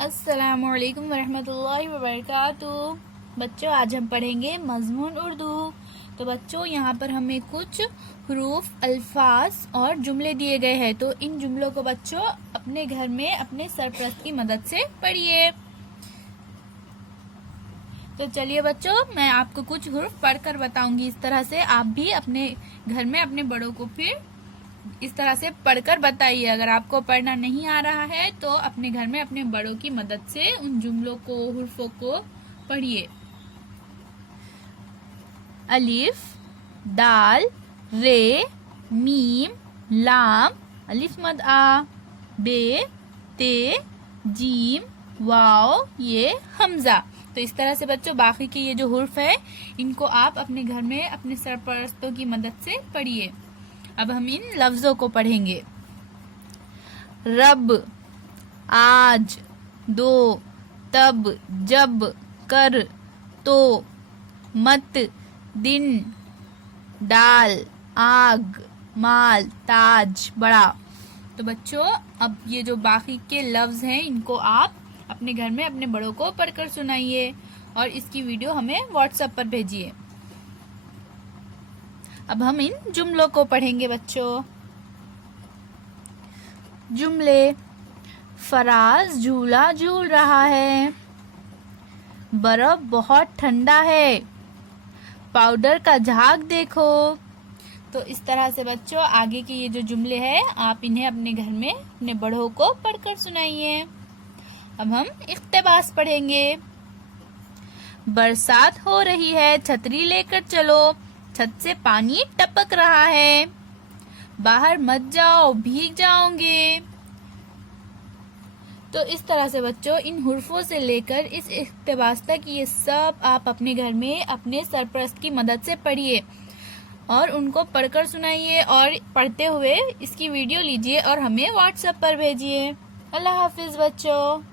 السلام علیکم ورحمۃ اللہ وبرکاتہ۔ بچوں آج ہم پڑھیں گے مضمون اردو۔ تو بچوں یہاں پر ہمیں کچھ حروف، الفاظ اور جملے دیے گئے ہیں، تو ان جملوں کو بچوں اپنے گھر میں اپنے سرپرست کی مدد سے پڑھیے۔ تو چلیے بچوں میں آپ کو کچھ حروف پڑھ کر بتاؤں گی، اس طرح سے آپ بھی اپنے گھر میں اپنے بڑوں کو پھر اس طرح سے پڑھ کر بتائیے۔ اگر آپ کو پڑھنا نہیں آ رہا ہے تو اپنے گھر میں اپنے بڑوں کی مدد سے ان جملوں کو، حروفوں کو پڑھیے۔ الف، دال، رے، میم، لام، الف مد آ، بے، تے، جیم، واو، یہ حمزہ۔ تو اس طرح سے بچوں باقی کے یہ جو حروف ہے ان کو آپ اپنے گھر میں اپنے سرپرستوں کی مدد سے پڑھیے۔ اب ہم ان لفظوں کو پڑھیں گے۔ رب، آج، دو، تب، جب، کر، تو، مت، دن، ڈال، آگ، مال، تاج، بڑا۔ تو بچوں اب یہ جو باقی کے لفظ ہیں ان کو آپ اپنے گھر میں اپنے بڑوں کو پڑھ کر سنائیے اور اس کی ویڈیو ہمیں واٹس ایپ پر بھیجیے۔ اب ہم ان جملوں کو پڑھیں گے بچوں۔ جملے: فراز جھولا جھول رہا ہے، برف بہت ٹھنڈا ہے، پاؤڈر کا جھاگ دیکھو۔ تو اس طرح سے بچوں آگے کے یہ جو جملے ہیں آپ انہیں اپنے گھر میں اپنے بڑوں کو پڑھ کر سنائیے۔ اب ہم اقتباس پڑھیں گے۔ برسات ہو رہی ہے، چھتری لے کر چلو، چھت سے پانی ٹپک رہا ہے، باہر مت جاؤ بھیگ جاؤں گے۔ تو اس طرح سے بچوں ان حروفوں سے لے کر اس اقتباس تک یہ سب آپ اپنے گھر میں اپنے سرپرست کی مدد سے پڑھیے اور ان کو پڑھ کر سنائیے، اور پڑھتے ہوئے اس کی ویڈیو لیجیے اور ہمیں واٹس ایپ پر بھیجیے۔ اللہ حافظ بچوں۔